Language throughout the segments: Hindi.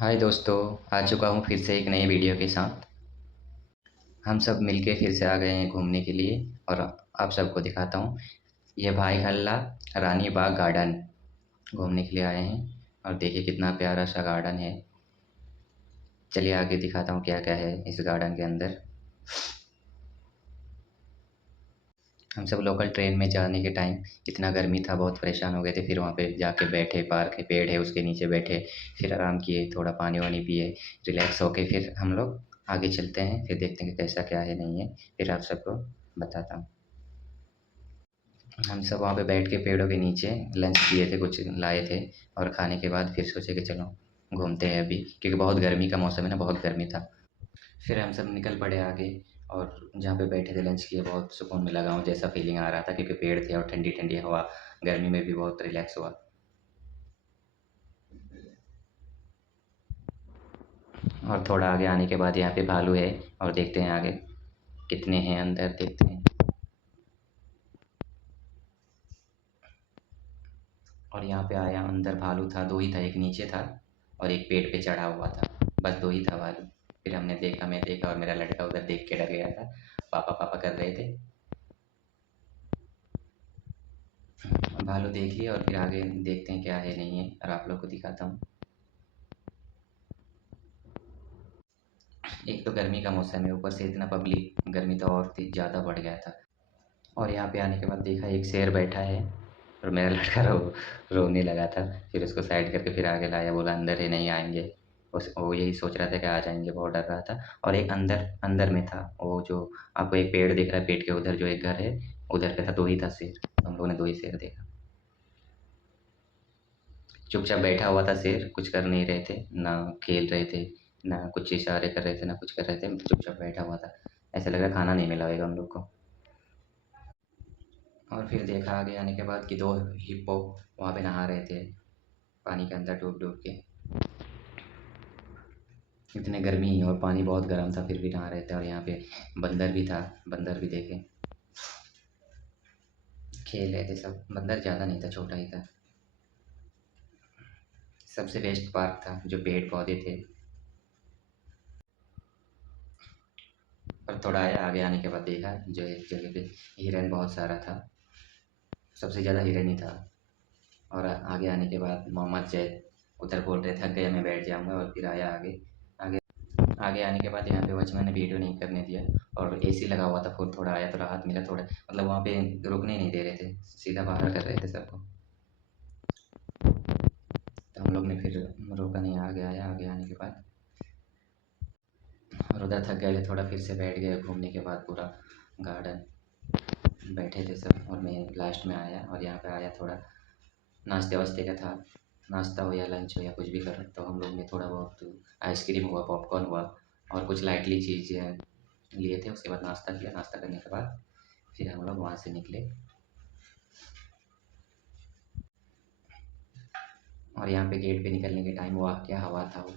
हाय दोस्तों, आ चुका हूँ फिर से एक नई वीडियो के साथ। हम सब मिलके फिर से आ गए हैं घूमने के लिए और आप सबको दिखाता हूँ। ये भाई हल्ला रानी बाग गार्डन घूमने के लिए आए हैं और देखिए कितना प्यारा सा गार्डन है। चलिए आगे दिखाता हूँ क्या क्या है इस गार्डन के अंदर। हम सब लोकल ट्रेन में जाने के टाइम इतना गर्मी था, बहुत परेशान हो गए थे। फिर वहाँ पे जाके बैठे, पार्क है, पेड़ है, उसके नीचे बैठे, फिर आराम किए, थोड़ा पानी वानी पिए, रिलैक्स होके फिर हम लोग आगे चलते हैं। फिर देखते हैं कि कैसा क्या है नहीं है, फिर आप सबको बताता हूँ। हम सब वहाँ पे बैठ के पेड़ों के नीचे लंच किए थे, कुछ लाए थे और खाने के बाद फिर सोचे कि चलो घूमते हैं अभी, क्योंकि बहुत गर्मी का मौसम है ना, बहुत गर्मी था। फिर हम सब निकल पड़े आगे और जहाँ पे बैठे थे लंच किए, बहुत सुकून मिला, गाँव जैसा फीलिंग आ रहा था, क्योंकि पेड़ थे और ठंडी ठंडी हवा, गर्मी में भी बहुत रिलैक्स हुआ। और थोड़ा आगे आने के बाद यहाँ पे भालू है और देखते हैं आगे कितने हैं, अंदर देखते हैं। और यहाँ पे आया, अंदर भालू था, दो ही था, एक नीचे था और एक पेड़ पे चढ़ा हुआ था, बस दो ही था भालू। फिर हमने देखा, मैं देखा और मेरा लड़का उधर देख के डर गया था, पापा पापा कर रहे थे। भालू देख लिया और फिर आगे देखते हैं क्या है नहीं है और आप लोग को दिखाता हूँ। एक तो गर्मी का मौसम है, ऊपर से इतना पब्लिक, गर्मी तो और ज़्यादा बढ़ गया था। और यहाँ पे आने के बाद देखा एक शेर बैठा है और मेरा लड़का रोने लगा था। फिर उसको साइड करके फिर आगे लाया, बोला अंदर ही नहीं आएंगे। उस वो यही सोच रहा था कि आ जाएंगे, बहुत डर रहा था। और एक अंदर अंदर में था, वो जो आपको एक पेड़ दिख रहा है, पेड़ के उधर जो एक घर है, उधर पे था, दो ही था शेर, तो हम लोगों ने दो ही शेर देखा। चुपचाप बैठा हुआ था शेर, कुछ कर नहीं रहे थे, ना खेल रहे थे, ना कुछ इशारे कर रहे थे, ना कुछ कर रहे थे, चुपचाप बैठा हुआ था। ऐसा लग रहा खाना नहीं मिला होगा हम लोग को। और फिर देखा आगे आने के बाद कि दो हिप्पो वहाँ पे नहा रहे थे, पानी के अंदर डूब डूब के। इतने गर्मी और पानी बहुत गर्म था, फिर भी नहा रहे थे। और यहाँ पे बंदर भी था, बंदर भी देखे, खेल रहे थे सब। बंदर ज़्यादा नहीं था, छोटा ही था। सबसे बेस्ट पार्क था, जो पेड़ पौधे थे। और थोड़ा आया, आगे आने के बाद देखा जो एक जगह पे हिरन बहुत सारा था, सबसे ज़्यादा हिरन ही था। और आगे आने के बाद मोहम्मद जैद उधर बोल रहे, थक गया मैं बैठ जाऊँगा। और फिर आया आगे। आगे आगे आने के बाद यहाँ पे वॉचमैन ने वीडियो नहीं करने दिया और एसी लगा हुआ था। फिर थोड़ा आया तो राहत मिला, थोड़ा मतलब वहाँ पे रुकने नहीं दे रहे थे, सीधा बाहर कर रहे थे सबको। तो हम लोग ने फिर रोका नहीं, आगे आया। आगे आने के बाद और उधर थक गए थे थोड़ा, फिर से बैठ गए। घूमने के बाद पूरा गार्डन बैठे थे सब और मैं लास्ट में आया। और यहाँ पे आया, थोड़ा नाश्ते वास्ते का था, नाश्ता हो या लंच हो या कुछ भी कर, तो हम लोग ने थोड़ा बहुत आइसक्रीम हुआ, पॉपकॉर्न हुआ और कुछ लाइटली चीज़ें लिए थे। उसके बाद नाश्ता किया, नाश्ता करने के बाद फिर हम लोग वहाँ से निकले। और यहाँ पे गेट पे निकलने के टाइम, वाह क्या हवा था वो,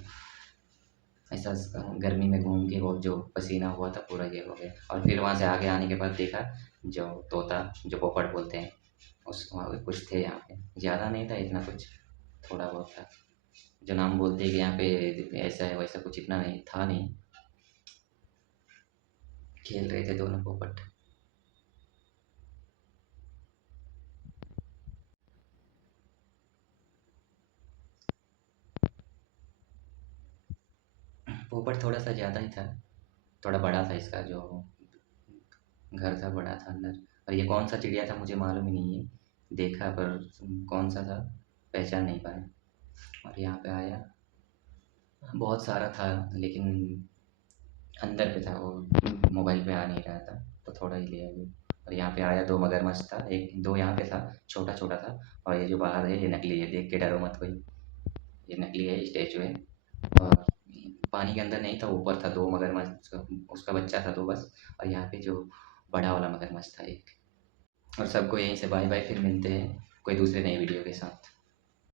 ऐसा गर्मी में घूम के वो जो पसीना हुआ था पूरा ये हो गया। और फिर वहाँ से आगे आने के बाद देखा जो तोता, जो पोपट बोलते हैं, उस वहाँ पे कुछ थे यहाँ पे, ज़्यादा नहीं था, इतना कुछ थोड़ा बहुत था। जो नाम बोलते हैं कि यहाँ पे ऐसा है वैसा, कुछ इतना नहीं था, नहीं। खेल रहे थे दोनों पोपट। पोपट थोड़ा सा ज़्यादा ही था, थोड़ा बड़ा था, इसका जो घर था बड़ा था अंदर। और ये कौन सा चिड़िया था मुझे मालूम ही नहीं है, देखा पर कौन सा था पहचान नहीं पाया। और यहाँ पे आया, बहुत सारा था लेकिन अंदर पे था वो, मोबाइल पे आ नहीं रहा था, तो थोड़ा ही लिया वो। और यहाँ पे आया, दो मगरमच्छ था, एक दो यहाँ पे था, छोटा छोटा था। और ये जो बाहर है ये नकली है, देख के डरो मत कोई, ये नकली है, स्टैचू है। और पानी के अंदर नहीं था, ऊपर था, दो मगरमच्छ, उसका बच्चा था दो बस। और यहाँ पे जो बड़ा वाला मगरमच्छ था एक। और सबको यहीं से बाय बाय, फिर मिलते हैं कोई दूसरे नई वीडियो के साथ।